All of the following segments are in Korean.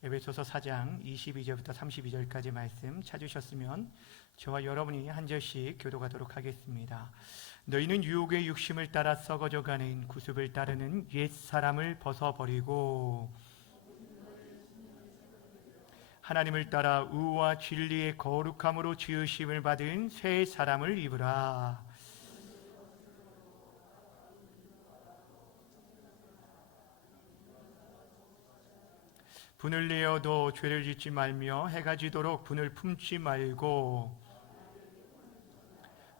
에베소서 4장 22절부터 32절까지 말씀 찾으셨으면 저와 여러분이 한 절씩 교독하도록 하겠습니다. 너희는 유혹의 육심을 따라 썩어져가는 구습을 따르는 옛사람을 벗어버리고 하나님을 따라 의와 진리의 거룩함으로 지으심을 받은 새 사람을 입으라. 분을 내어도 죄를 짓지 말며 해가 지도록 분을 품지 말고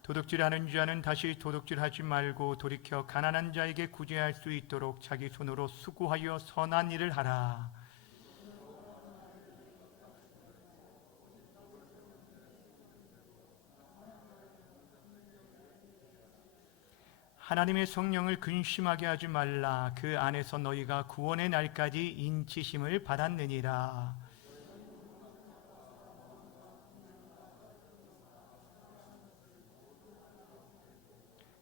도둑질하는 자는 다시 도둑질하지 말고 돌이켜 가난한 자에게 구제할 수 있도록 자기 손으로 수고하여 선한 일을 하라. 하나님의 성령을 근심하게 하지 말라. 그 안에서 너희가 구원의 날까지 인치심을 받았느니라.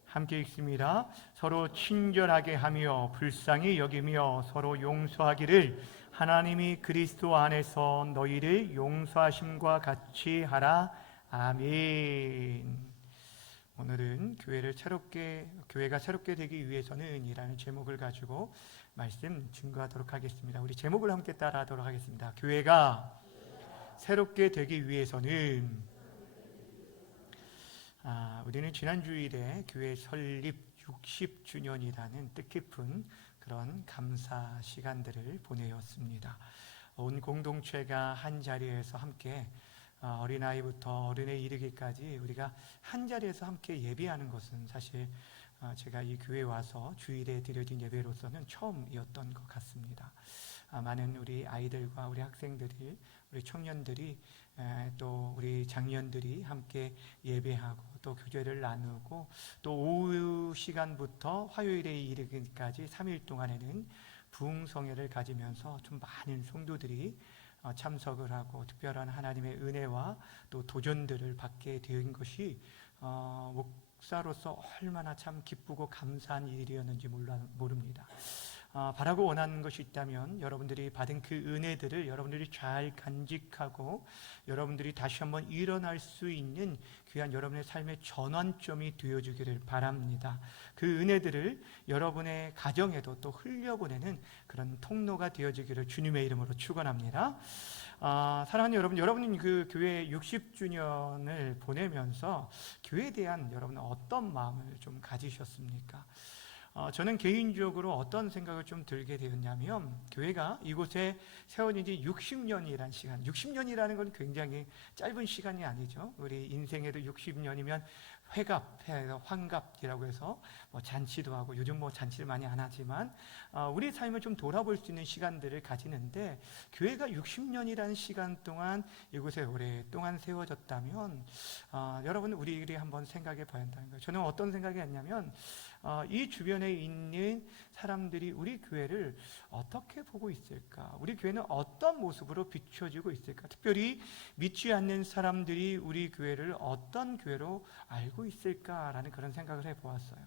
함께 읽습니다. 서로 친절하게 하며 불쌍히 여기며 서로 용서하기를 하나님이 그리스도 안에서 너희를 용서하심과 같이 하라. 아멘. 오늘은 교회가 새롭게 되기 위해서는 이라는 제목을 가지고 말씀 증거하도록 하겠습니다. 우리 제목을 함께 따라하도록 하겠습니다. 교회가 새롭게 되기 위해서는 우리는 지난 주일에 교회 설립 60주년이라는 뜻깊은 그런 감사 시간들을 보내었습니다. 온 공동체가 한 자리에서 함께 어린아이부터 어른에 이르기까지 우리가 한 자리에서 함께 예배하는 것은 사실 제가 이 교회에 와서 주일에 드려진 예배로서는 처음이었던 것 같습니다. 많은 우리 아이들과 우리 학생들이, 우리 청년들이, 또 우리 장년들이 함께 예배하고 또 교제를 나누고 또 오후 시간부터 화요일에 이르기까지 3일 동안에는 부흥성회를 가지면서 좀 많은 성도들이 참석을 하고 특별한 하나님의 은혜와 또 도전들을 받게 된 것이 목사로서 얼마나 참 기쁘고 감사한 일이었는지 모릅니다. 바라고 원하는 것이 있다면 여러분들이 받은 그 은혜들을 여러분들이 잘 간직하고 여러분들이 다시 한번 일어날 수 있는 귀한 여러분의 삶의 전환점이 되어주기를 바랍니다. 그 은혜들을 여러분의 가정에도 또 흘려보내는 그런 통로가 되어주기를 주님의 이름으로 축원합니다. 사랑하는 여러분, 여러분이 그 교회 60주년을 보내면서 교회에 대한 여러분은 어떤 마음을 좀 가지셨습니까? 저는 개인적으로 어떤 생각을 좀 들게 되었냐면 교회가 이곳에 세워진 지 60년이라는 시간, 60년이라는 건 굉장히 짧은 시간이 아니죠. 우리 인생에도 60년이면 환갑이라고 해서 잔치도 하고 요즘 잔치를 많이 안 하지만 우리 삶을 좀 돌아볼 수 있는 시간들을 가지는데 교회가 60년이라는 시간 동안 이곳에 오랫동안 세워졌다면 여러분 우리들이 한번 생각해 봐야 한다는 거예요. 저는 어떤 생각이 했냐면 이 주변에 있는 사람들이 우리 교회를 어떻게 보고 있을까? 우리 교회는 어떤 모습으로 비춰지고 있을까? 특별히 믿지 않는 사람들이 우리 교회를 어떤 교회로 알고 있을까라는 그런 생각을 해보았어요.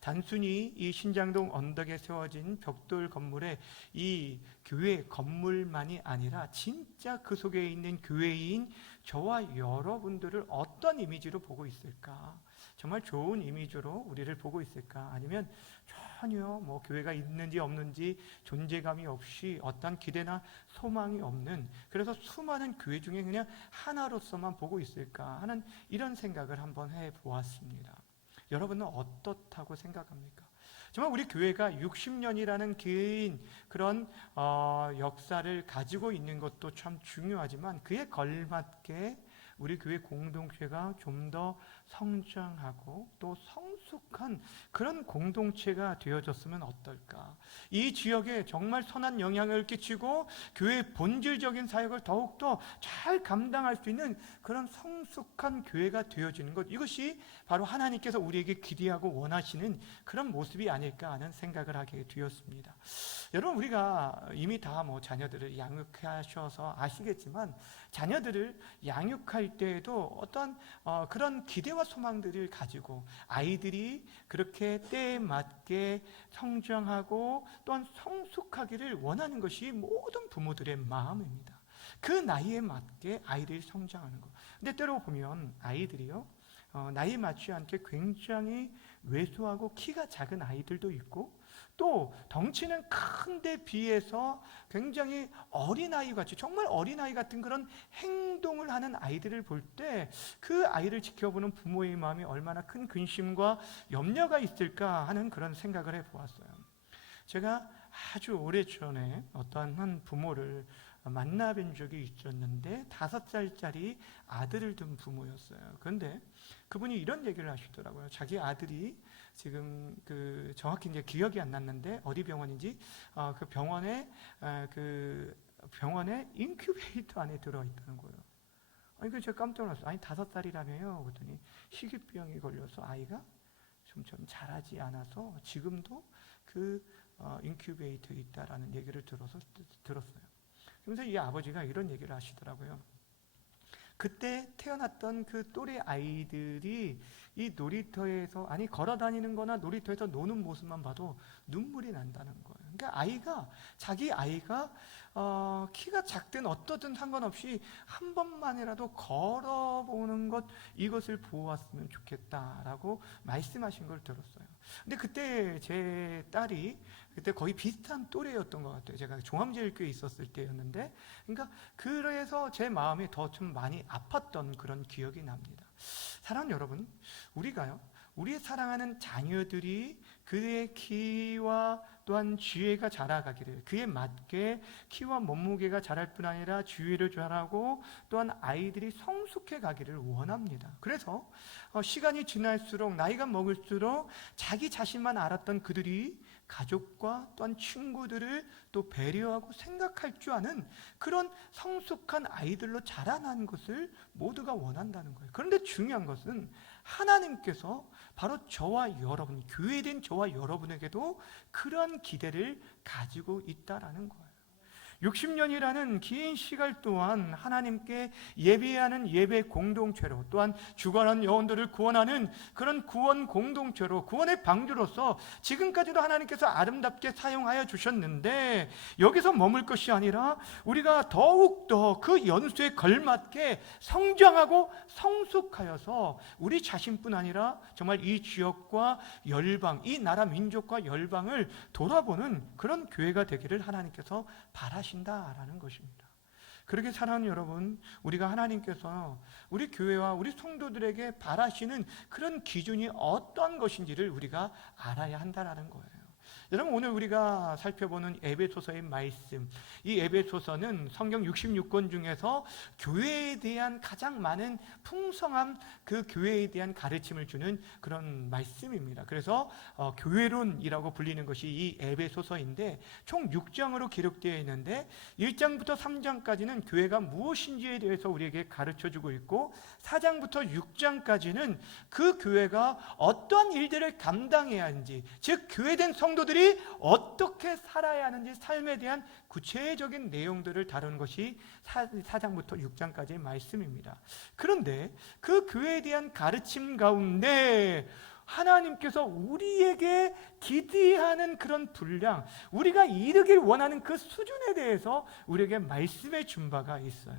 단순히 이 신장동 언덕에 세워진 벽돌 건물의 이 교회 건물만이 아니라 진짜 그 속에 있는 교회인 저와 여러분들을 어떤 이미지로 보고 있을까? 정말 좋은 이미지로 우리를 보고 있을까? 아니면 전혀 교회가 있는지 없는지 존재감이 없이 어떤 기대나 소망이 없는, 그래서 수많은 교회 중에 그냥 하나로서만 보고 있을까 하는 이런 생각을 한번 해보았습니다. 여러분은 어떻다고 생각합니까? 정말 우리 교회가 60년이라는 긴 그런 역사를 가지고 있는 것도 참 중요하지만 그에 걸맞게 우리 교회 공동체가 좀 더 성장하고 또 성숙한 그런 공동체가 되어졌으면 어떨까? 이 지역에 정말 선한 영향을 끼치고 교회의 본질적인 사역을 더욱더 잘 감당할 수 있는 그런 성숙한 교회가 되어지는 것, 이것이 바로 하나님께서 우리에게 기대하고 원하시는 그런 모습이 아닐까 하는 생각을 하게 되었습니다. 여러분, 우리가 이미 다 자녀들을 양육하셔서 아시겠지만, 자녀들을 양육할 때에도 어떤 그런 기대와 소망들을 가지고 아이들이 그렇게 때에 맞게 성장하고 또한 성숙하기를 원하는 것이 모든 부모들의 마음입니다. 그 나이에 맞게 아이들이 성장하는 것. 근데 때로 보면 아이들이요, 나이에 맞지 않게 굉장히 왜소하고 키가 작은 아이들도 있고, 또 덩치는 큰데 비해서 굉장히 어린아이 같이, 정말 어린아이 같은 그런 행동을 하는 아이들을 볼 때 그 아이를 지켜보는 부모의 마음이 얼마나 큰 근심과 염려가 있을까 하는 그런 생각을 해보았어요. 제가 아주 오래전에 어떠한 한 부모를 만나뵌 적이 있었는데 5살짜리 아들을 둔 부모였어요. 그런데 그분이 이런 얘기를 하시더라고요. 자기 아들이 지금 정확히 이제 기억이 안 났는데 어디 병원인지 그 병원에 인큐베이터 안에 들어와 있다는 거예요. 아니, 그 제가 깜짝 놀랐어요. 아니, 5살이라며요. 그랬더니 희귀병이 걸려서 아이가 점점 자라지 않아서 지금도 인큐베이터에 있다라는 얘기를 들었어요. 그래서 이 아버지가 이런 얘기를 하시더라고요. 그때 태어났던 그 또래 아이들이 이 놀이터에서, 걸어 다니는 거나 놀이터에서 노는 모습만 봐도 눈물이 난다는 거예요. 그러니까 자기 아이가 키가 작든 어떠든 상관없이 한 번만이라도 걸어보는 것, 이것을 보았으면 좋겠다라고 말씀하신 걸 들었어요. 근데 그때 제 딸이 그때 거의 비슷한 또래였던 것 같아요. 제가 종합제일교회에 있었을 때였는데, 그래서 제 마음이 더 좀 많이 아팠던 그런 기억이 납니다. 사랑하는 여러분, 우리의 사랑하는 자녀들이 그의 키와 또한 지혜가 자라가기를, 그에 맞게 키와 몸무게가 자랄 뿐 아니라 지혜를 자라고 또한 아이들이 성숙해 가기를 원합니다. 그래서 시간이 지날수록, 나이가 먹을수록 자기 자신만 알았던 그들이 가족과 또한 친구들을 또 배려하고 생각할 줄 아는 그런 성숙한 아이들로 자라나는 것을 모두가 원한다는 거예요. 그런데 중요한 것은 하나님께서 바로 저와 여러분, 교회된 저와 여러분에게도 그런 기대를 가지고 있다라는 거예요. 60년이라는 긴 시간 동안 하나님께 예배하는 예배 공동체로, 또한 죽어가는 영혼들을 구원하는 그런 구원 공동체로, 구원의 방주로서 지금까지도 하나님께서 아름답게 사용하여 주셨는데, 여기서 머물 것이 아니라 우리가 더욱더 그 연수에 걸맞게 성장하고 성숙하여서 우리 자신뿐 아니라 정말 이 지역과 열방, 이 나라 민족과 열방을 돌아보는 그런 교회가 되기를 하나님께서 바라신다라는 것입니다. 그렇게 사랑하는 여러분, 우리가 하나님께서 우리 교회와 우리 성도들에게 바라시는 그런 기준이 어떤 것인지를 우리가 알아야 한다는 거예요. 여러분, 오늘 우리가 살펴보는 에베소서의 말씀, 이 에베소서는 성경 66권 중에서 교회에 대한 가장 많은 풍성한 그 교회에 대한 가르침을 주는 그런 말씀입니다. 그래서 교회론이라고 불리는 것이 이 에베소서인데, 총 6장으로 기록되어 있는데 1장부터 3장까지는 교회가 무엇인지에 대해서 우리에게 가르쳐주고 있고, 4장부터 6장까지는 그 교회가 어떤 일들을 감당해야 하는지, 즉 교회된 성도들이 어떻게 살아야 하는지 삶에 대한 구체적인 내용들을 다루는 것이 4장부터 6장까지의 말씀입니다. 그런데 그 교회에 대한 가르침 가운데 하나님께서 우리에게 기대하는 그런 분량, 우리가 이르길 원하는 그 수준에 대해서 우리에게 말씀해 준 바가 있어요.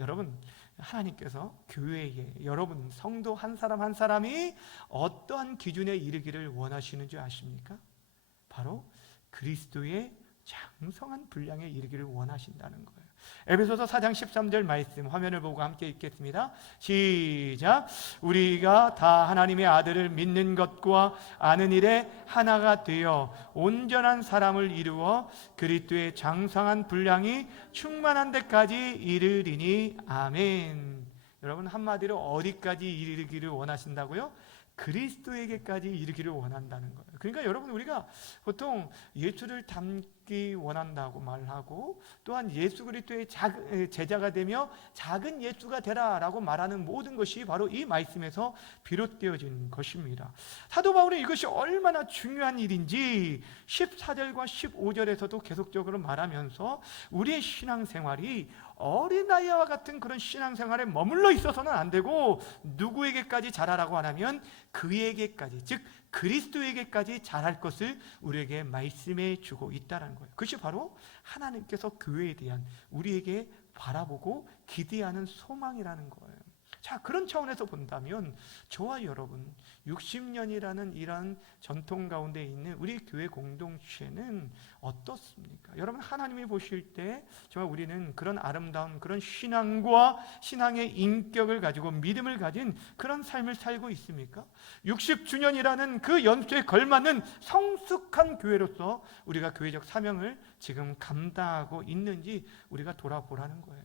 여러분, 하나님께서 교회에 여러분 성도 한 사람 한 사람이 어떠한 기준에 이르기를 원하시는지 아십니까? 바로 그리스도의 장성한 분량에 이르기를 원하신다는 거예요. 에베소서 4장 13절 말씀 화면을 보고 함께 읽겠습니다. 시작. 우리가 다 하나님의 아들을 믿는 것과 아는 일에 하나가 되어 온전한 사람을 이루어 그리스도의 장성한 분량이 충만한 데까지 이르리니 아멘. 여러분, 한마디로 어디까지 이르기를 원하신다고요? 그리스도에게까지 이르기를 원한다는 거예요. 그러니까 여러분, 우리가 보통 예수를 믿기 원한다고 말하고, 또한 예수 그리스도의 제자가 되며 작은 예수가 되라라고 말하는 모든 것이 바로 이 말씀에서 비롯되어진 것입니다. 사도 바울은 이것이 얼마나 중요한 일인지 14절과 15절에서도 계속적으로 말하면서 우리의 신앙생활이 어린아이와 같은 그런 신앙생활에 머물러 있어서는 안 되고, 누구에게까지 자라라고 하냐면 그에게까지, 즉 그리스도에게까지 자랄 것을 우리에게 말씀해 주고 있다는 거예요. 그것이 바로 하나님께서 교회에 대한 우리에게 바라보고 기대하는 소망이라는 거예요. 자, 그런 차원에서 본다면 저와 여러분 60년이라는 이러한 전통 가운데 있는 우리 교회 공동체는 어떻습니까? 여러분, 하나님이 보실 때 정말 우리는 그런 아름다운 그런 신앙과 신앙의 인격을 가지고 믿음을 가진 그런 삶을 살고 있습니까? 60주년이라는 그 연수에 걸맞는 성숙한 교회로서 우리가 교회적 사명을 지금 감당하고 있는지 우리가 돌아보라는 거예요.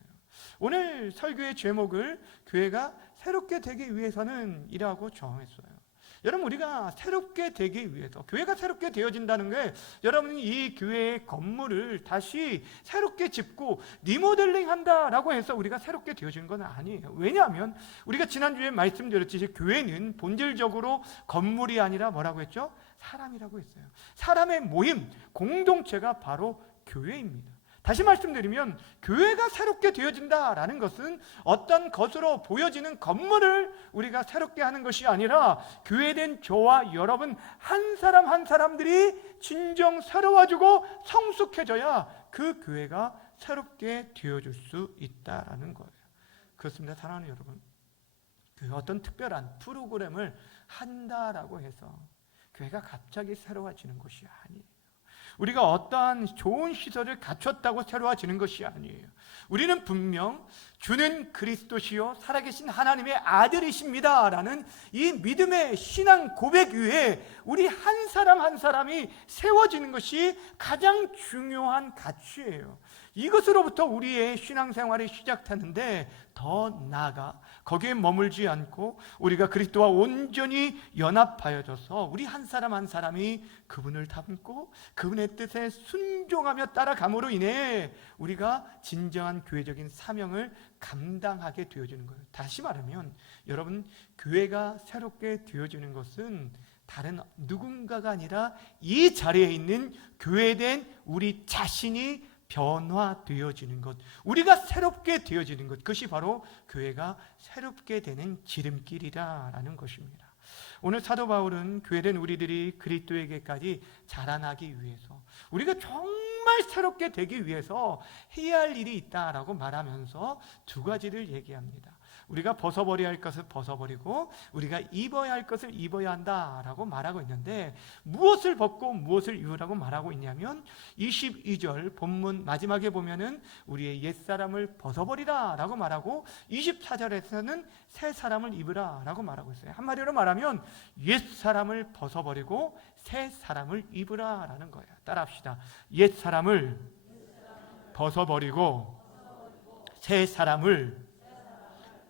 오늘 설교의 제목을 교회가 새롭게 되기 위해서는 이라고 정했어요. 여러분, 우리가 새롭게 되기 위해서, 교회가 새롭게 되어진다는 게 여러분이 이 교회의 건물을 다시 새롭게 짓고 리모델링 한다라고 해서 우리가 새롭게 되어진 건 아니에요. 왜냐하면 우리가 지난주에 말씀드렸듯이 교회는 본질적으로 건물이 아니라 뭐라고 했죠? 사람이라고 했어요. 사람의 모임, 공동체가 바로 교회입니다. 다시 말씀드리면 교회가 새롭게 되어진다라는 것은 어떤 것으로 보여지는 건물을 우리가 새롭게 하는 것이 아니라, 교회된 저와 여러분 한 사람 한 사람들이 진정 새로워지고 성숙해져야 그 교회가 새롭게 되어질 수 있다라는 거예요. 그렇습니다. 사랑하는 여러분, 그 어떤 특별한 프로그램을 한다라고 해서 교회가 갑자기 새로워지는 것이 아니에요. 우리가 어떠한 좋은 시설을 갖췄다고 새로워지는 것이 아니에요. 우리는 분명 주는 그리스도시요 살아계신 하나님의 아들이십니다 라는 이 믿음의 신앙 고백 위에 우리 한 사람 한 사람이 세워지는 것이 가장 중요한 가치예요. 이것으로부터 우리의 신앙생활이 시작되는데, 더 나아가 거기에 머물지 않고 우리가 그리스도와 온전히 연합하여져서 우리 한 사람 한 사람이 그분을 닮고 그분의 뜻에 순종하며 따라감으로 인해 우리가 진정한 교회적인 사명을 감당하게 되어지는 거예요. 다시 말하면 여러분, 교회가 새롭게 되어지는 것은 다른 누군가가 아니라 이 자리에 있는 교회된 우리 자신이 변화되어지는 것, 우리가 새롭게 되어지는 것, 그것이 바로 교회가 새롭게 되는 지름길이라는 것입니다. 오늘 사도 바울은 교회된 우리들이 그리스도에게까지 자라나기 위해서, 우리가 정말 새롭게 되기 위해서 해야 할 일이 있다라고 말하면서 두 가지를 얘기합니다. 우리가 벗어버려야 할 것을 벗어버리고 우리가 입어야 할 것을 입어야 한다라고 말하고 있는데, 무엇을 벗고 무엇을 입으라고 말하고 있냐면 22절 본문 마지막에 보면은 우리의 옛사람을 벗어버리라 라고 말하고, 24절에서는 새 사람을 입으라 라고 말하고 있어요. 한마디로 말하면 옛사람을 벗어버리고 새 사람을 입으라 라는 거예요. 따라합시다. 옛사람을 벗어버리고 새 사람을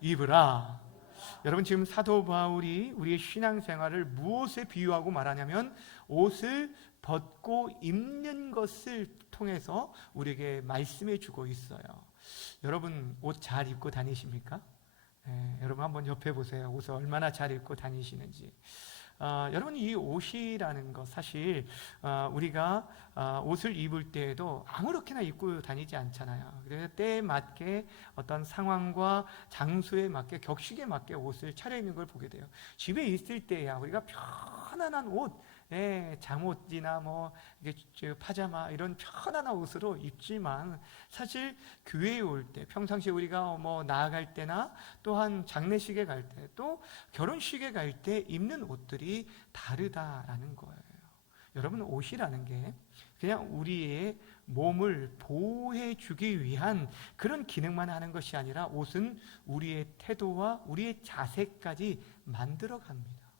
입으라. 여러분, 지금 사도 바울이 우리의 신앙생활을 무엇에 비유하고 말하냐면 옷을 벗고 입는 것을 통해서 우리에게 말씀해 주고 있어요. 여러분, 옷 잘 입고 다니십니까? 여러분 한번 옆에 보세요. 옷을 얼마나 잘 입고 다니시는지. 여러분, 이 옷이라는 것, 사실 우리가 옷을 입을 때에도 아무렇게나 입고 다니지 않잖아요. 그래서 때에 맞게 어떤 상황과 장소에 맞게, 격식에 맞게 옷을 차려입는 걸 보게 돼요. 집에 있을 때야 우리가 편안한 옷, 잠옷이나 뭐 파자마 이런 편안한 옷으로 입지만, 사실 교회에 올 때, 평상시에 우리가 뭐 나아갈 때나 또한 장례식에 갈 때, 또 결혼식에 갈 때 입는 옷들이 다르다라는 거예요. 여러분, 옷이라는 게 그냥 우리의 몸을 보호해 주기 위한 그런 기능만 하는 것이 아니라, 옷은 우리의 태도와 우리의 자세까지 만들어 갑니다.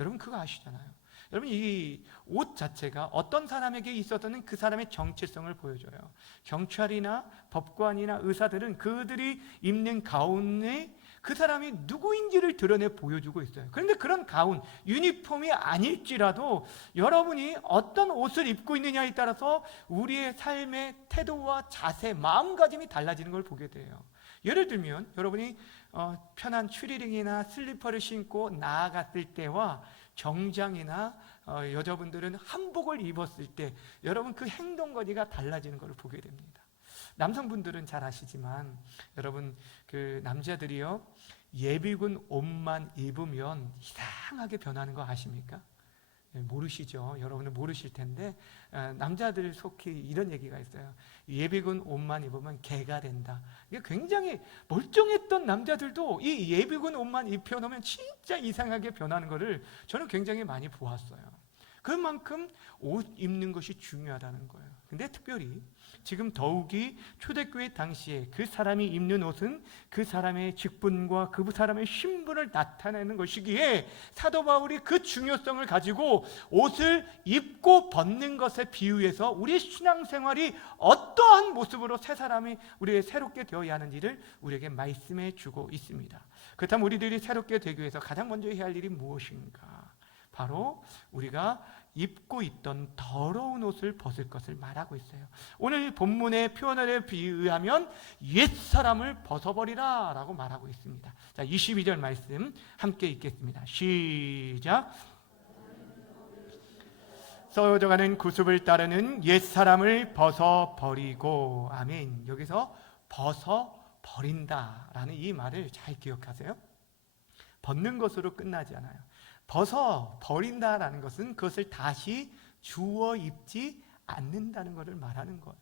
여러분, 그거 아시잖아요. 여러분, 이 옷 자체가 어떤 사람에게 있어서는 그 사람의 정체성을 보여줘요. 경찰이나 법관이나 의사들은 그들이 입는 가운에 그 사람이 누구인지를 드러내 보여주고 있어요. 그런데 그런 가운, 유니폼이 아닐지라도 여러분이 어떤 옷을 입고 있느냐에 따라서 우리의 삶의 태도와 자세, 마음가짐이 달라지는 걸 보게 돼요. 예를 들면 여러분이 편한 추리닝이나 슬리퍼를 신고 나아갔을 때와 정장이나 여자분들은 한복을 입었을 때 여러분 그 행동거리가 달라지는 것을 보게 됩니다. 남성분들은 잘 아시지만 여러분 그 남자들이요 예비군 옷만 입으면 이상하게 변하는 거 아십니까? 모르시죠? 여러분은 모르실 텐데 남자들 속히 이런 얘기가 있어요. 예비군 옷만 입으면 개가 된다. 이게 굉장히 멀쩡했던 남자들도 이 예비군 옷만 입혀놓으면 진짜 이상하게 변하는 것을 저는 굉장히 많이 보았어요. 그만큼 옷 입는 것이 중요하다는 거예요. 근데 특별히 지금 더욱이 초대교회 당시에 그 사람이 입는 옷은 그 사람의 직분과 그 사람의 신분을 나타내는 것이기에 사도 바울이 그 중요성을 가지고 옷을 입고 벗는 것에 비유해서 우리의 신앙생활이 어떠한 모습으로 새 사람이 우리의 새롭게 되어야 하는지를 우리에게 말씀해 주고 있습니다. 그렇다면 우리들이 새롭게 되기 위해서 가장 먼저 해야 할 일이 무엇인가? 바로 우리가 입고 있던 더러운 옷을 벗을 것을 말하고 있어요. 오늘 본문의 표현에 의하면 옛사람을 벗어버리라 라고 말하고 있습니다. 자, 22절 말씀 함께 읽겠습니다. 시작. 썩어져가는 구습을 따르는 옛사람을 벗어버리고. 아멘. 여기서 벗어버린다라는 이 말을 잘 기억하세요. 벗는 것으로 끝나지 않아요. 벗어버린다라는 것은 그것을 다시 주워 입지 않는다는 것을 말하는 거예요.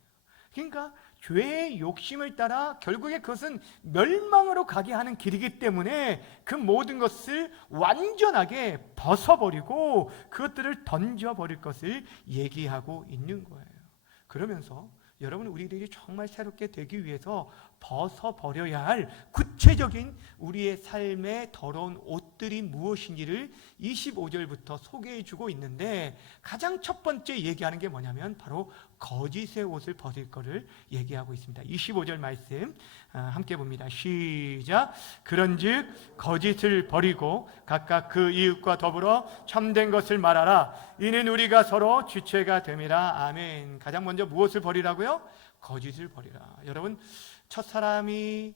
그러니까 죄의 욕심을 따라 결국에 그것은 멸망으로 가게 하는 길이기 때문에 그 모든 것을 완전하게 벗어버리고 그것들을 던져버릴 것을 얘기하고 있는 거예요. 그러면서 여러분 우리들이 정말 새롭게 되기 위해서 벗어버려야 할 구체적인 우리의 삶의 더러운 옷들이 무엇인지를 25절부터 소개해주고 있는데 가장 첫 번째 얘기하는 게 뭐냐면 바로 거짓의 옷을 벗을 것을 얘기하고 있습니다. 25절 말씀 함께 봅니다. 시작. 그런즉 거짓을 버리고 각각 그 이웃과 더불어 참된 것을 말하라. 이는 우리가 서로 주체가 됨이라. 아멘. 가장 먼저 무엇을 버리라고요? 거짓을 버리라. 여러분 첫사람이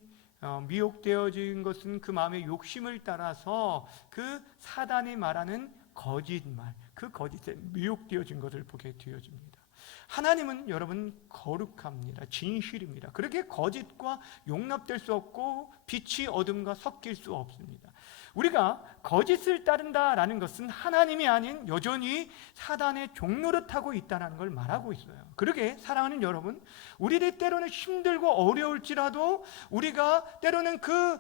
미혹되어진 것은 그 마음의 욕심을 따라서 그 사단이 말하는 거짓말, 그 거짓에 미혹되어진 것을 보게 되어집니다. 하나님은 여러분 거룩합니다. 진실입니다. 그렇게 거짓과 용납될 수 없고 빛이 어둠과 섞일 수 없습니다. 우리가 거짓을 따른다라는 것은 하나님이 아닌 여전히 사단의 종노릇하고 있다는 걸 말하고 있어요. 그러게 사랑하는 여러분, 우리들이 때로는 힘들고 어려울지라도 우리가 때로는 그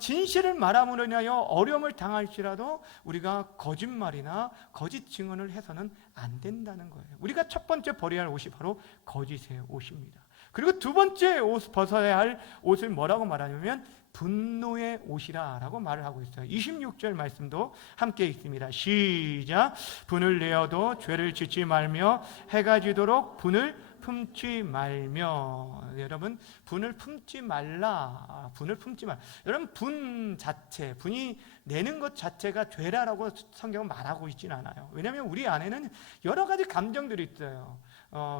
진실을 말함으로 인하여 어려움을 당할지라도 우리가 거짓말이나 거짓 증언을 해서는 안 된다는 거예요. 우리가 첫 번째 버려야 할 옷이 바로 거짓의 옷입니다. 그리고 두 번째 옷 벗어야 할 옷을 뭐라고 말하냐면 분노의 옷이라 라고 말을 하고 있어요. 26절 말씀도 함께 읽습니다. 시작. 분을 내어도 죄를 짓지 말며 해가 지도록 분을 품지 말며. 여러분 분을 품지 말라. 분을 품지 말라. 여러분 분 자체, 분이 내는 것 자체가 죄라라고 성경은 말하고 있진 않아요. 왜냐하면 우리 안에는 여러 가지 감정들이 있어요.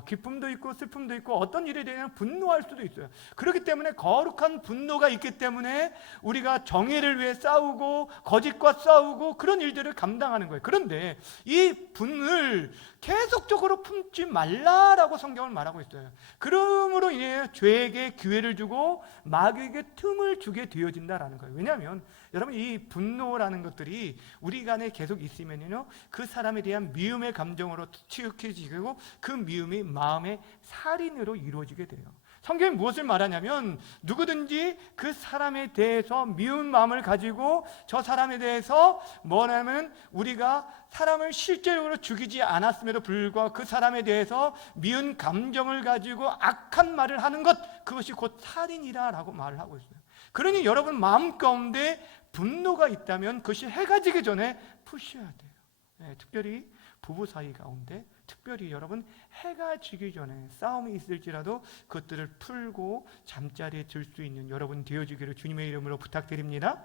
기쁨도 있고 슬픔도 있고 어떤 일에 대해 분노할 수도 있어요. 그렇기 때문에 거룩한 분노가 있기 때문에 우리가 정의를 위해 싸우고 거짓과 싸우고 그런 일들을 감당하는 거예요. 그런데 이 분을 계속적으로 품지 말라라고 성경은 말하고 있어요. 그러므로 인해 죄에게 기회를 주고 마귀에게 틈을 주게 되어진다라는 거예요. 왜냐하면 여러분 이 분노라는 것들이 우리 안에 계속 있으면요 그 사람에 대한 미움의 감정으로 치우쳐지고 그 미움이 마음의 살인으로 이루어지게 돼요. 성경이 무엇을 말하냐면 누구든지 그 사람에 대해서 미운 마음을 가지고 저 사람에 대해서 뭐냐면 우리가 사람을 실제적으로 죽이지 않았음에도 불구하고 그 사람에 대해서 미운 감정을 가지고 악한 말을 하는 것, 그것이 곧 살인이라 라고 말을 하고 있어요. 그러니 여러분 마음 가운데 분노가 있다면 그것이 해가 지기 전에 푸셔야 돼요. 특별히 부부 사이 가운데 특별히 여러분 해가 지기 전에 싸움이 있을지라도 그것들을 풀고 잠자리에 들 수 있는 여러분 되어주기를 주님의 이름으로 부탁드립니다.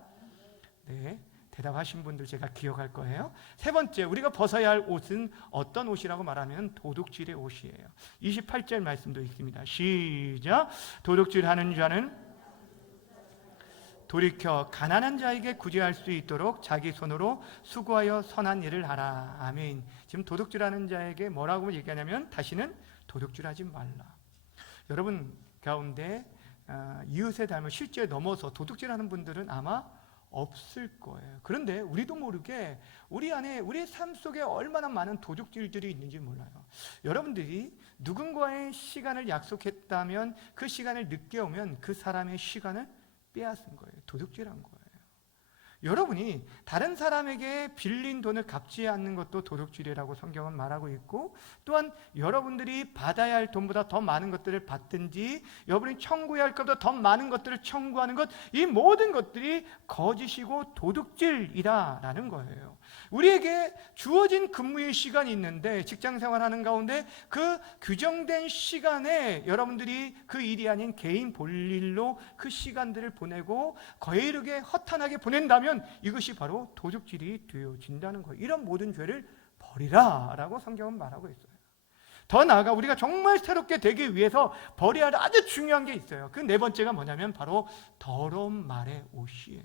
네, 대답하신 분들 제가 기억할 거예요. 세 번째, 우리가 벗어야 할 옷은 어떤 옷이라고 말하면 도둑질의 옷이에요. 28절 말씀도 있습니다. 시작. 도둑질하는 자는 돌이켜 가난한 자에게 구제할 수 있도록 자기 손으로 수고하여 선한 일을 하라. 아멘. 지금 도둑질하는 자에게 뭐라고 얘기하냐면 다시는 도둑질하지 말라. 여러분 가운데 이웃의 닮을 실제 넘어서 도둑질하는 분들은 아마 없을 거예요. 그런데 우리도 모르게 우리 안에 우리의 삶 속에 얼마나 많은 도둑질들이 있는지 몰라요. 여러분들이 누군가의 시간을 약속했다면 그 시간을 늦게 오면 그 사람의 시간을 빼앗은 거예요. 도둑질한 거예요. 여러분이 다른 사람에게 빌린 돈을 갚지 않는 것도 도둑질이라고 성경은 말하고 있고, 또한 여러분들이 받아야 할 돈보다 더 많은 것들을 받든지 여러분이 청구해야 할 것보다 더 많은 것들을 청구하는 것, 이 모든 것들이 거짓이고 도둑질이라는 거예요. 우리에게 주어진 근무의 시간이 있는데 직장 생활하는 가운데 그 규정된 시간에 여러분들이 그 일이 아닌 개인 볼일로 그 시간들을 보내고 거이르게 허탄하게 보낸다면 이것이 바로 도둑질이 되어진다는 거예요. 이런 모든 죄를 버리라 라고 성경은 말하고 있어요. 더 나아가 우리가 정말 새롭게 되기 위해서 버려야 할 아주 중요한 게 있어요. 그 네 번째가 뭐냐면 바로 더러운 말의 옷이에요.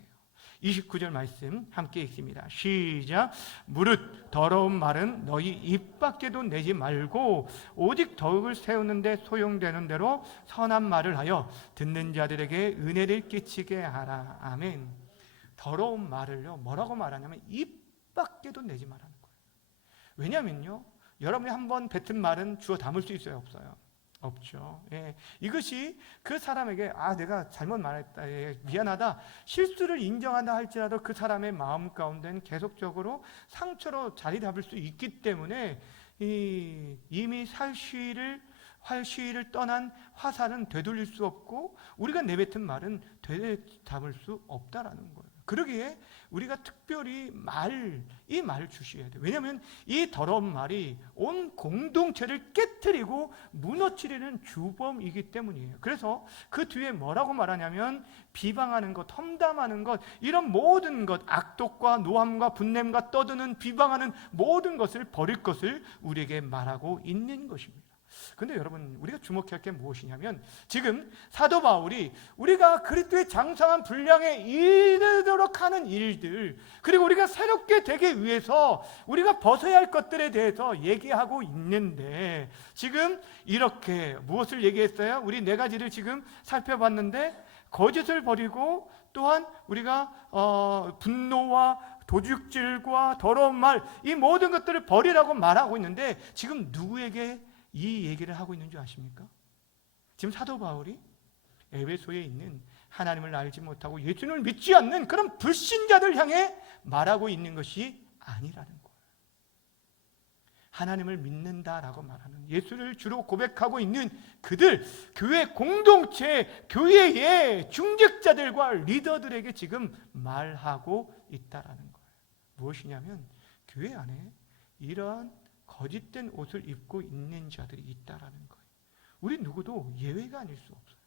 29절 말씀 함께 읽습니다. 시작. 무릇 더러운 말은 너희 입 밖에도 내지 말고 오직 덕을 세우는데 소용되는 대로 선한 말을 하여 듣는 자들에게 은혜를 끼치게 하라. 아멘. 더러운 말을요 뭐라고 말하냐면 입 밖에도 내지 말라는 거예요. 왜냐면요 여러분이 한번 뱉은 말은 주워 담을 수 있어요, 없어요? 없죠. 예. 이것이 그 사람에게 내가 잘못 말했다, 미안하다, 실수를 인정한다 할지라도 그 사람의 마음 가운데는 계속적으로 상처로 자리 잡을 수 있기 때문에 이미 활시위를 떠난 화살은 되돌릴 수 없고 우리가 내뱉은 말은 되담을 수 없다라는 거예요. 그러기에 우리가 특별히 이 말을 주셔야 돼요. 왜냐하면 이 더러운 말이 온 공동체를 깨트리고 무너뜨리는 주범이기 때문이에요. 그래서 그 뒤에 뭐라고 말하냐면 비방하는 것, 험담하는 것, 이런 모든 것, 악독과 노함과 분냄과 떠드는 비방하는 모든 것을 버릴 것을 우리에게 말하고 있는 것입니다. 근데 여러분 우리가 주목해야 할 게 무엇이냐면 지금 사도 바울이 우리가 그리스도의 장성한 분량에 이르도록 하는 일들, 그리고 우리가 새롭게 되기 위해서 우리가 벗어야 할 것들에 대해서 얘기하고 있는데 지금 이렇게 무엇을 얘기했어요? 우리 네 가지를 지금 살펴봤는데 거짓을 버리고 또한 우리가 분노와 도둑질과 더러운 말, 이 모든 것들을 버리라고 말하고 있는데 지금 누구에게 이 얘기를 하고 있는 줄 아십니까? 지금 사도 바울이 에베소에 있는 하나님을 알지 못하고 예수님을 믿지 않는 그런 불신자들 향해 말하고 있는 것이 아니라는 거예요. 하나님을 믿는다라고 말하는, 예수를 주로 고백하고 있는 그들, 교회 공동체, 교회의 중직자들과 리더들에게 지금 말하고 있다라는 거예요. 무엇이냐면 교회 안에 이러한 거짓된 옷을 입고 있는 자들이 있다라는 거예요. 우리 누구도 예외가 아닐 수 없어요.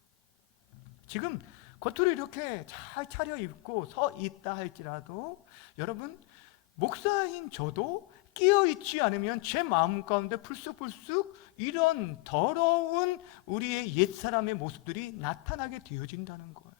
지금 겉으로 이렇게 잘 차려입고 서 있다 할지라도 여러분 목사인 저도 끼어있지 않으면 제 마음 가운데 불쑥불쑥 이런 더러운 우리의 옛사람의 모습들이 나타나게 되어진다는 거예요.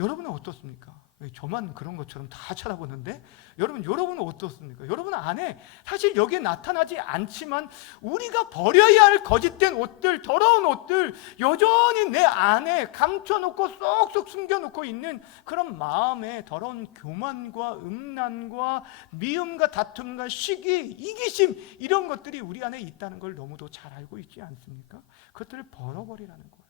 여러분은 어떻습니까? 저만 그런 것처럼 다 찾아보는데 여러분은 어떻습니까? 여러분 안에 사실 여기에 나타나지 않지만 우리가 버려야 할 거짓된 옷들, 더러운 옷들 여전히 내 안에 감춰놓고 쏙쏙 숨겨놓고 있는 그런 마음의 더러운 교만과 음란과 미움과 다툼과 시기, 이기심, 이런 것들이 우리 안에 있다는 걸 너무도 잘 알고 있지 않습니까? 그것들을 벌어버리라는 거예요.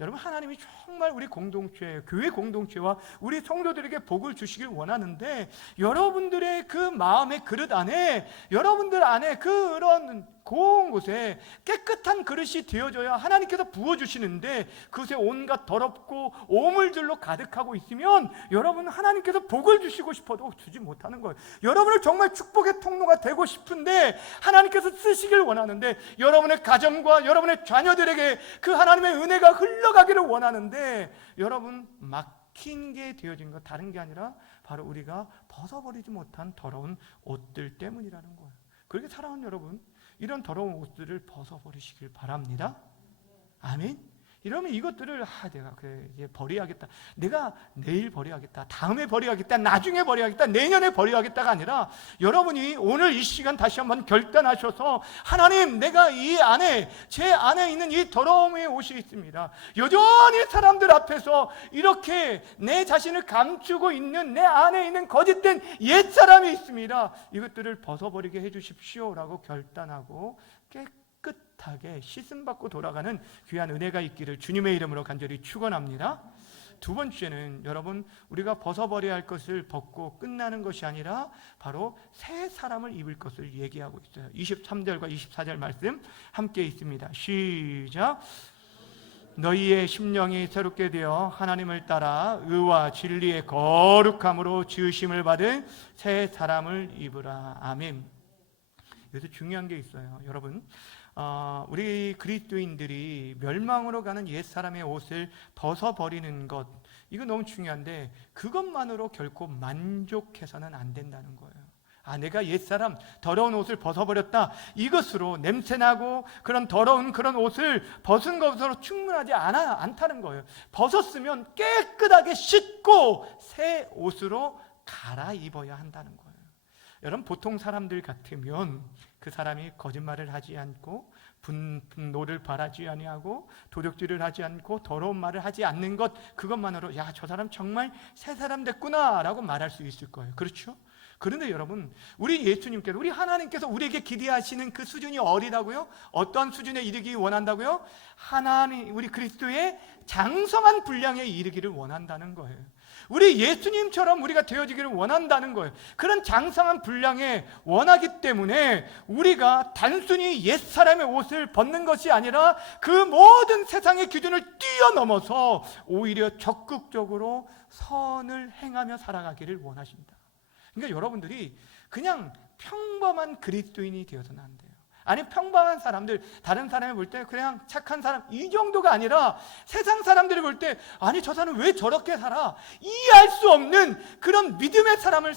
여러분, 하나님이 정말 우리 공동체, 교회 공동체와 우리 성도들에게 복을 주시길 원하는데, 여러분들의 그 마음의 그릇 안에, 여러분들 안에 그런 고운 곳에 깨끗한 그릇이 되어져야 하나님께서 부어주시는데, 그것에 온갖 더럽고 오물들로 가득하고 있으면 여러분, 하나님께서 복을 주시고 싶어도 주지 못하는 거예요. 여러분을 정말 축복의 통로가 되고 싶은데, 하나님께서 쓰시길 원하는데, 여러분의 가정과 여러분의 자녀들에게 그 하나님의 은혜가 흘러가기를 원하는데, 여러분 막힌 게 되어진 거 다른 게 아니라 바로 우리가 벗어버리지 못한 더러운 옷들 때문이라는 거예요. 그렇게 사랑하는 여러분, 이런 더러운 옷들을 벗어버리시길 바랍니다. 아멘. 이러면 이것들을 내가 그래 이제 버려야겠다, 내가 내일 버려야겠다, 다음에 버려야겠다, 나중에 버려야겠다, 내년에 버려야겠다가 아니라, 여러분이 오늘 이 시간 다시 한번 결단하셔서, 하나님, 내가 이 안에, 제 안에 있는 이 더러움의 옷이 있습니다. 여전히 사람들 앞에서 이렇게 내 자신을 감추고 있는 내 안에 있는 거짓된 옛사람이 있습니다. 이것들을 벗어버리게 해주십시오라고 결단하고 깨끗하게 씻음받고 돌아가는 귀한 은혜가 있기를 주님의 이름으로 간절히 축원합니다. 두 번째는, 여러분, 우리가 벗어버려야 할 것을 벗고 끝나는 것이 아니라 바로 새 사람을 입을 것을 얘기하고 있어요. 23절과 24절 말씀 함께 있습니다. 시작. 너희의 심령이 새롭게 되어 하나님을 따라 의와 진리의 거룩함으로 지으심을 받은 새 사람을 입으라. 아멘. 여기서 중요한 게 있어요. 여러분, 우리 그리스도인들이 멸망으로 가는 옛사람의 옷을 벗어버리는 것, 이거 너무 중요한데, 그것만으로 결코 만족해서는 안 된다는 거예요. 내가 옛사람 더러운 옷을 벗어버렸다, 이것으로, 냄새나고 그런 더러운 그런 옷을 벗은 것으로 충분하지 않다는 거예요. 벗었으면 깨끗하게 씻고 새 옷으로 갈아입어야 한다는 거예요. 여러분, 보통 사람들 같으면 그 사람이 거짓말을 하지 않고 분노를 바라지 아니하고 도둑질을 하지 않고 더러운 말을 하지 않는 것, 그것만으로 야, 저 사람 정말 새 사람 됐구나 라고 말할 수 있을 거예요. 그렇죠? 그런데 여러분, 우리 예수님께서, 우리 하나님께서 우리에게 기대하시는 그 수준이 어디다고요? 어떤 수준에 이르기 원한다고요? 하나님, 우리 그리스도의 장성한 분량에 이르기를 원한다는 거예요. 우리 예수님처럼 우리가 되어지기를 원한다는 거예요. 그런 장성한 분량에 원하기 때문에 우리가 단순히 옛사람의 옷을 벗는 것이 아니라 그 모든 세상의 기준을 뛰어넘어서 오히려 적극적으로 선을 행하며 살아가기를 원하십니다. 그러니까 여러분들이 그냥 평범한 그리스도인이 되어서는 안 돼요. 아니, 평범한 사람들, 다른 사람이 볼 때 그냥 착한 사람, 이 정도가 아니라 세상 사람들이 볼 때, 아니, 저 사람은 왜 저렇게 살아? 이해할 수 없는 그런 믿음의 삶을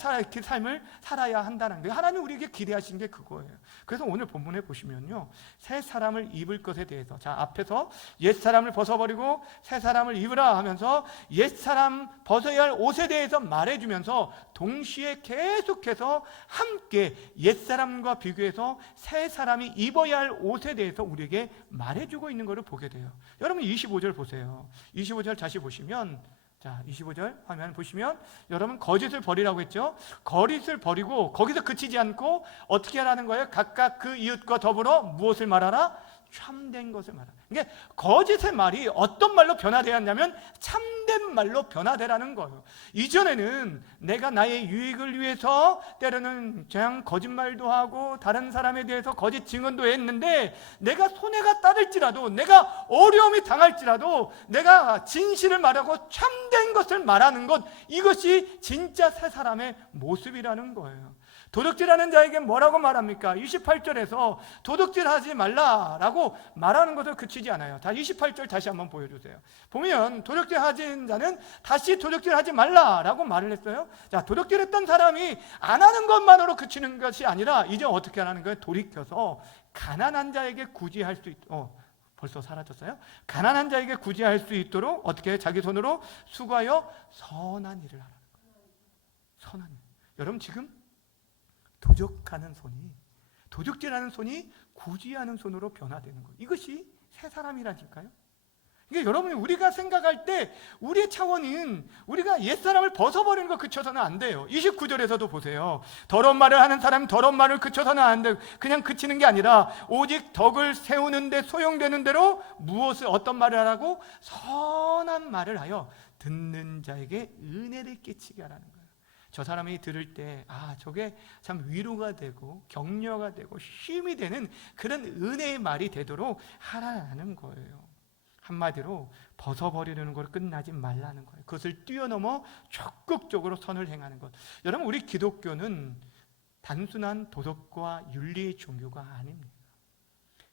살아야 한다는 거예요. 하나님 우리에게 기대하신 게 그거예요. 그래서 오늘 본문에 보시면요, 새 사람을 입을 것에 대해서, 자, 앞에서 옛 사람을 벗어버리고 새 사람을 입으라 하면서 옛 사람 벗어야 할 옷에 대해서 말해주면서 동시에 계속해서 함께 옛 사람과 비교해서 새 사람이 입어야 할 옷에 대해서 우리에게 말해주고 있는 것을 보게 돼요. 여러분, 25절 보세요. 25절 다시 보시면, 자, 25절 화면 보시면, 여러분, 거짓을 버리라고 했죠. 거짓을 버리고 거기서 그치지 않고 어떻게 하라는 거예요? 각각 그 이웃과 더불어 무엇을 말하라? 참된 것을 말하라. 그러니까 거짓의 말이 어떤 말로 변화되었냐면 참된 말로 변화되라는 거예요. 이전에는 내가 나의 유익을 위해서 때로는 그냥 거짓말도 하고 다른 사람에 대해서 거짓 증언도 했는데, 내가 손해가 따를지라도, 내가 어려움이 당할지라도 내가 진실을 말하고 참된 것을 말하는 것, 이것이 진짜 새 사람의 모습이라는 거예요. 도둑질하는 자에게 뭐라고 말합니까? 28절에서 도둑질하지 말라라고 말하는 것을 그치지 않아요. 다 28절 다시 한번 보여주세요. 보면 도둑질하는 자는 다시 도둑질하지 말라라고 말을 했어요. 자, 도둑질했던 사람이 안 하는 것만으로 그치는 것이 아니라 이제 어떻게 하는 거예요? 돌이켜서 가난한 자에게 구제할 수 벌써 사라졌어요? 가난한 자에게 구제할 수 있도록 어떻게 자기 손으로 수고하여 선한 일을 하라는 거예요. 선한 일. 여러분, 지금 도둑질하는 손이 구제하는 손으로 변화되는 거예요. 이것이 새 사람이라니까요. 그러니까 여러분이 우리가 생각할 때 우리의 차원은 우리가 옛사람을 벗어버리는 거 그쳐서는 안 돼요. 29절에서도 보세요. 더러운 말을 하는 사람은 더러운 말을 그쳐서는 안 돼요. 그냥 그치는 게 아니라 오직 덕을 세우는 데 소용되는 대로 무엇을 어떤 말을 하라고? 선한 말을 하여 듣는 자에게 은혜를 끼치게 하라는 거예요. 저 사람이 들을 때 저게 참 위로가 되고 격려가 되고 힘이 되는 그런 은혜의 말이 되도록 하라는 거예요. 한마디로 벗어버리려는 걸 끝나지 말라는 거예요. 그것을 뛰어넘어 적극적으로 선을 행하는 것. 여러분, 우리 기독교는 단순한 도덕과 윤리의 종교가 아닙니다.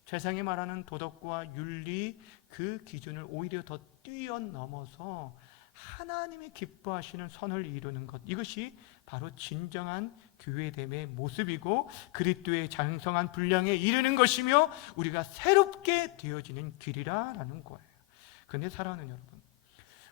세상이 말하는 도덕과 윤리 그 기준을 오히려 더 뛰어넘어서 하나님이 기뻐하시는 선을 이루는 것, 이것이 바로 진정한 교회됨의 모습이고 그리스도의 장성한 분량에 이르는 것이며 우리가 새롭게 되어지는 길이라는 거예요. 그런데 사랑하는 여러분,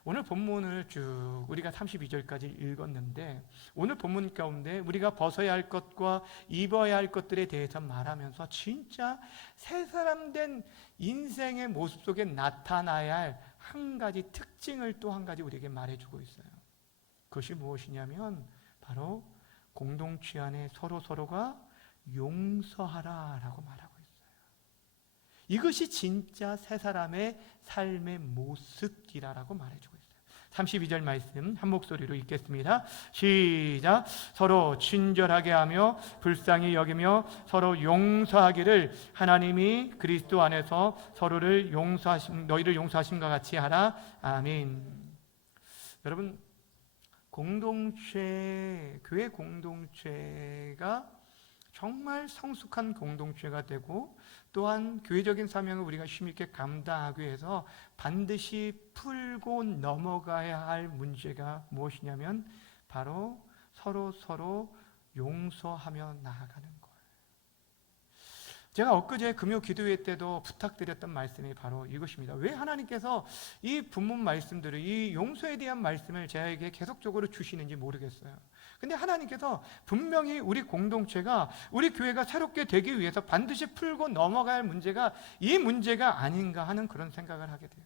오늘 본문을 쭉 우리가 32절까지 읽었는데 오늘 본문 가운데 우리가 벗어야 할 것과 입어야 할 것들에 대해서 말하면서 진짜 새 사람 된 인생의 모습 속에 나타나야 할 한 가지 특징을 또 한 가지 우리에게 말해주고 있어요. 그것이 무엇이냐면 바로 공동체 안에 서로가 용서하라라고 말하고 있어요. 이것이 진짜 새 사람의 삶의 모습이라고 말해주고 있어요. 32절 말씀 한 목소리로 읽겠습니다. 시작. 서로 친절하게 하며 불쌍히 여기며 서로 용서하기를 하나님이 그리스도 안에서 서로를 너희를 용서하심과 같이 하라. 아멘. 여러분, 교회 공동체가 정말 성숙한 공동체가 되고 또한 교회적인 사명을 우리가 힘있게 감당하기 위해서 반드시 풀고 넘어가야 할 문제가 무엇이냐면 바로 서로 용서하며 나아가는 거예요. 제가 엊그제 금요 기도회 때도 부탁드렸던 말씀이 바로 이것입니다. 왜 하나님께서 이 본문 말씀들을, 이 용서에 대한 말씀을 저에게 계속적으로 주시는지 모르겠어요. 근데 하나님께서 분명히 우리 공동체가, 우리 교회가 새롭게 되기 위해서 반드시 풀고 넘어갈 문제가 이 문제가 아닌가 하는 그런 생각을 하게 돼요.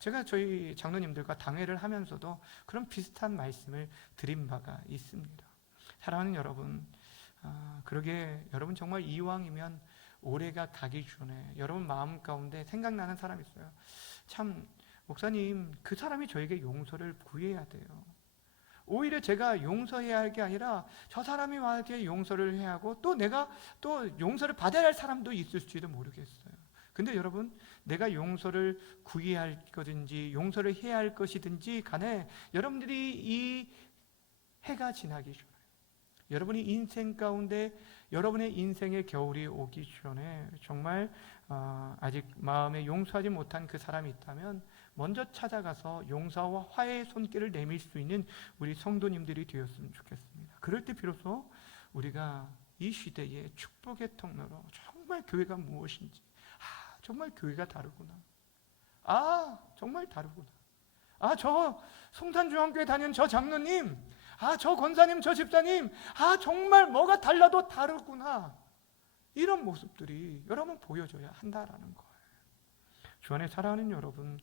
제가 저희 장로님들과 당회를 하면서도 그런 비슷한 말씀을 드린 바가 있습니다. 사랑하는 여러분, 그러게 여러분 정말 이왕이면 올해가 가기 전에 여러분 마음 가운데 생각나는 사람 있어요. 참 목사님, 그 사람이 저에게 용서를 구해야 돼요. 오히려 제가 용서해야 할 게 아니라 저 사람이 나에게 용서를 해야 하고 또 내가 또 용서를 받아야 할 사람도 있을지도 모르겠어요. 근데 여러분, 내가 용서를 구해야 할 것인지 용서를 해야 할 것이든지 간에 여러분들이 이 해가 지나기 전에, 여러분이 인생 가운데 여러분의 인생의 겨울이 오기 전에 정말 아직 마음에 용서하지 못한 그 사람이 있다면 먼저 찾아가서 용서와 화해의 손길을 내밀 수 있는 우리 성도님들이 되었으면 좋겠습니다. 그럴 때 비로소 우리가 이 시대의 축복의 통로로 정말 교회가 무엇인지, 정말 교회가 다르구나, 정말 다르구나, 저 송산중앙교회 다니는 저 장로님, 저 권사님, 저 집사님, 정말 뭐가 달라도 다르구나, 이런 모습들이 여러분 보여줘야 한다라는 거예요. 주 안에 사랑하는 여러분,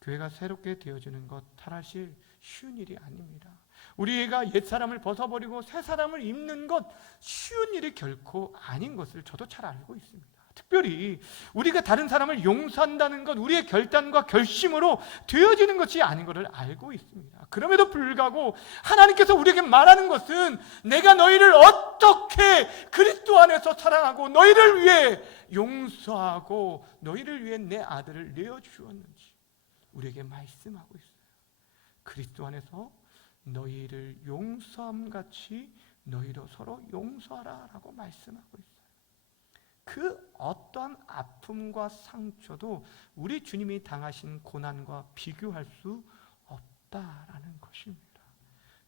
교회가 새롭게 되어지는 것 사실 쉬운 일이 아닙니다. 우리가 옛사람을 벗어버리고 새사람을 입는 것 쉬운 일이 결코 아닌 것을 저도 잘 알고 있습니다. 특별히 우리가 다른 사람을 용서한다는 것, 우리의 결단과 결심으로 되어지는 것이 아닌 것을 알고 있습니다. 그럼에도 불구하고 하나님께서 우리에게 말하는 것은 내가 너희를 어떻게 그리스도 안에서 사랑하고 너희를 위해 용서하고 너희를 위해 내 아들을 내어주었는지 우리에게 말씀하고 있어요. 그리스도 안에서 너희를 용서함같이 너희도 서로 용서하라 라고 말씀하고 있어요. 그 어떠한 아픔과 상처도 우리 주님이 당하신 고난과 비교할 수 없다라는 것입니다.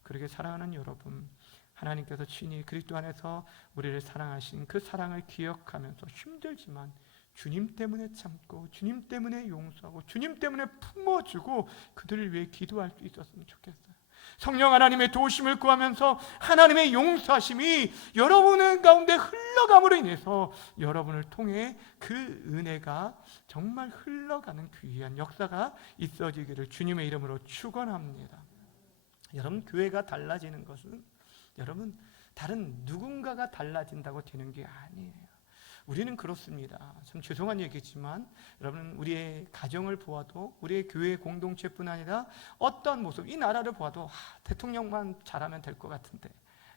그러게 사랑하는 여러분, 하나님께서 친히 그리스도 안에서 우리를 사랑하신 그 사랑을 기억하면서 힘들지만 주님 때문에 참고 주님 때문에 용서하고 주님 때문에 품어주고 그들을 위해 기도할 수 있었으면 좋겠어요. 성령 하나님의 도우심을 구하면서 하나님의 용서하심이 여러분의 가운데 흘러감으로 인해서 여러분을 통해 그 은혜가 정말 흘러가는 귀한 역사가 있어지기를 주님의 이름으로 축원합니다. 여러분, 교회가 달라지는 것은 여러분 다른 누군가가 달라진다고 되는 게 아니에요. 우리는 그렇습니다. 참 죄송한 얘기지만 여러분, 우리의 가정을 보아도 우리의 교회 공동체뿐 아니라 어떤 모습, 이 나라를 보아도 대통령만 잘하면 될 것 같은데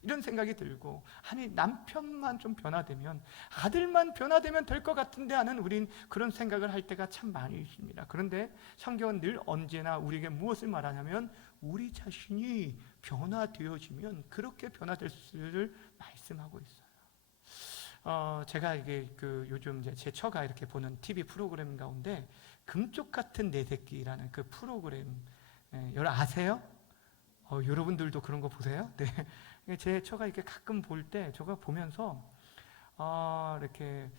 이런 생각이 들고, 아니 남편만 좀 변화되면, 아들만 변화되면 될 것 같은데 하는 우린 그런 생각을 할 때가 참 많이 있습니다. 그런데 성경은 늘 언제나 우리에게 무엇을 말하냐면 우리 자신이 변화되어지면 그렇게 변화될 수를 말씀하고 있어요. 제가 이게 요즘 제 처가 이렇게 보는 TV 프로그램 가운데 금쪽 같은 내 새끼라는 그 프로그램, 여러분 아세요? 여러분들도 그런 거 보세요? 네. 제 처가 이렇게 가끔 볼 때 저가 보면서 이렇게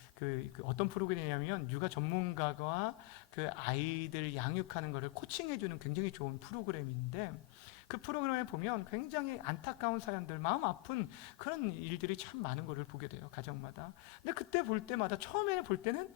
어떤 프로그램이냐면 육아 전문가가 그 아이들 양육하는 거를 코칭해주는 굉장히 좋은 프로그램인데, 그 프로그램에 보면 굉장히 안타까운 사연들, 마음 아픈 그런 일들이 참 많은 것을 보게 돼요, 가정마다. 근데 그때 볼 때마다, 처음에 볼 때는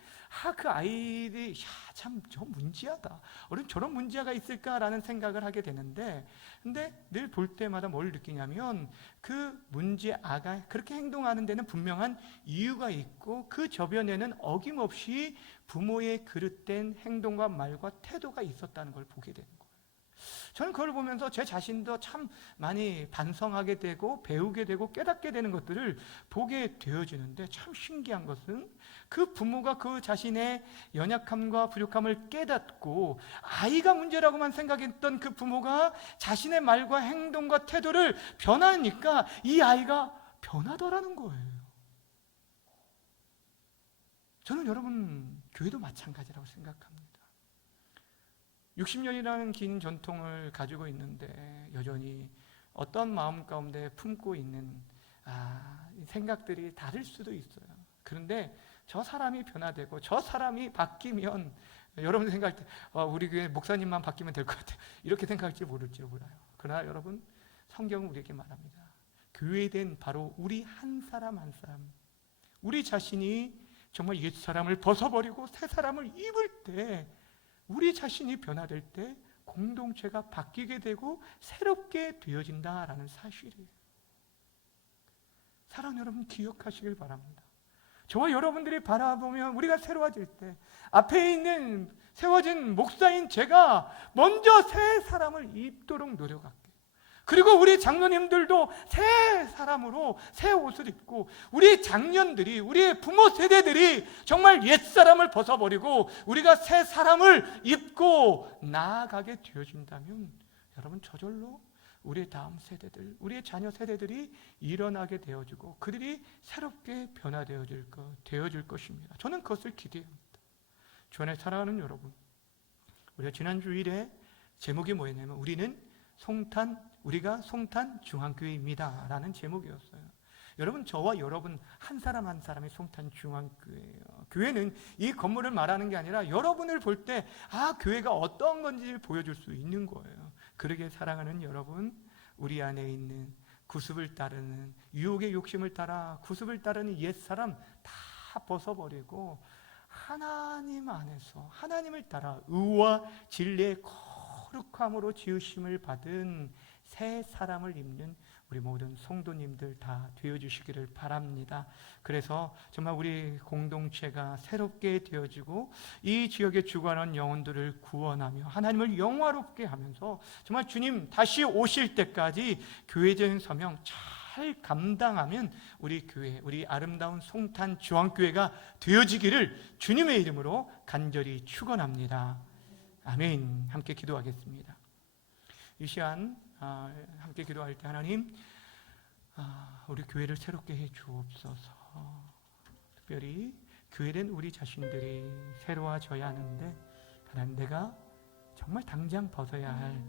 그 아이들이 참 저 문지하다, 저런 문지아가 있을까라는 생각을 하게 되는데, 근데 늘 볼 때마다 뭘 느끼냐면 그 문지아가 그렇게 행동하는 데는 분명한 이유가 있고, 그 저변에는 어김없이 부모의 그릇된 행동과 말과 태도가 있었다는 걸 보게 되는 거예요. 저는 그걸 보면서 제 자신도 참 많이 반성하게 되고 배우게 되고 깨닫게 되는 것들을 보게 되어지는데, 참 신기한 것은 그 부모가 그 자신의 연약함과 부족함을 깨닫고 아이가 문제라고만 생각했던 그 부모가 자신의 말과 행동과 태도를 변하니까 이 아이가 변하더라는 거예요. 저는 여러분, 교회도 마찬가지라고 생각합니다. 60년이라는 긴 전통을 가지고 있는데 여전히 어떤 마음 가운데 품고 있는 생각들이 다를 수도 있어요. 그런데 저 사람이 변화되고 저 사람이 바뀌면, 여러분 생각할 때 우리 교회 목사님만 바뀌면 될 것 같아요, 이렇게 생각할지 모를지 몰라요. 그러나 여러분, 성경은 우리에게 말합니다. 교회된 바로 우리 한 사람 한 사람, 우리 자신이 정말 옛 사람을 벗어버리고 새 사람을 입을 때, 우리 자신이 변화될 때 공동체가 바뀌게 되고 새롭게 되어진다라는 사실이에요. 사랑하는 여러분, 기억하시길 바랍니다. 저와 여러분들이 바라보면 우리가 새로워질 때 앞에 있는 세워진 목사인 제가 먼저 새 사람을 입도록 노력할게요. 그리고 우리 장로님들도 새 사람으로 새 옷을 입고, 우리 장년들이, 우리의 부모 세대들이 정말 옛사람을 벗어버리고 우리가 새 사람을 입고 나아가게 되어진다면, 여러분 저절로 우리의 다음 세대들, 우리의 자녀 세대들이 일어나게 되어지고 그들이 새롭게 되어질 것입니다. 저는 그것을 기대합니다. 주 안에 사랑하는 여러분, 우리가 지난 주일에 제목이 뭐였냐면 우리가 송탄 중앙교회입니다 라는 제목이었어요. 여러분, 저와 여러분 한 사람 한 사람이 송탄 중앙교회예요. 교회는 이 건물을 말하는 게 아니라 여러분을 볼 때 교회가 어떤 건지 보여줄 수 있는 거예요. 그러게 사랑하는 여러분, 우리 안에 있는 구습을 따르는, 유혹의 욕심을 따라 구습을 따르는 옛사람 다 벗어버리고 하나님 안에서 하나님을 따라 의와 진리의 거룩함으로 지으심을 받은 새 사람을 입는 우리 모든 성도님들 다 되어주시기를 바랍니다. 그래서 정말 우리 공동체가 새롭게 되어지고 이 지역에 주관하는 영혼들을 구원하며 하나님을 영화롭게 하면서 정말 주님 다시 오실 때까지 교회적인 사명 잘 감당하면 우리 교회, 우리 아름다운 송탄 중앙교회가 되어지기를 주님의 이름으로 간절히 축원합니다. 아멘. 함께 기도하겠습니다. 이 시간 함께 기도할 때, 하나님, 우리 교회를 새롭게 해 주옵소서. 특별히 교회된 우리 자신들이 새로워져야 하는데, 하나님, 내가 정말 당장 벗어야 할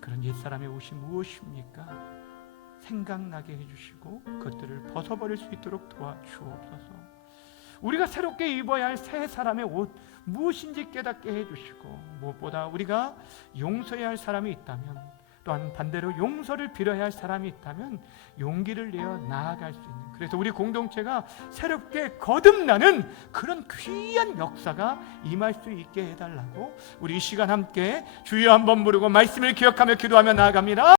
그런 옛사람의 옷이 무엇입니까? 생각나게 해주시고 그것들을 벗어버릴 수 있도록 도와주옵소서. 우리가 새롭게 입어야 할 새 사람의 옷 무엇인지 깨닫게 해주시고, 무엇보다 우리가 용서해야 할 사람이 있다면, 또한 반대로 용서를 빌어야 할 사람이 있다면 용기를 내어 나아갈 수 있는, 그래서 우리 공동체가 새롭게 거듭나는 그런 귀한 역사가 임할 수 있게 해달라고 우리 이 시간 함께 주여 한번 부르고 말씀을 기억하며 기도하며 나아갑니다.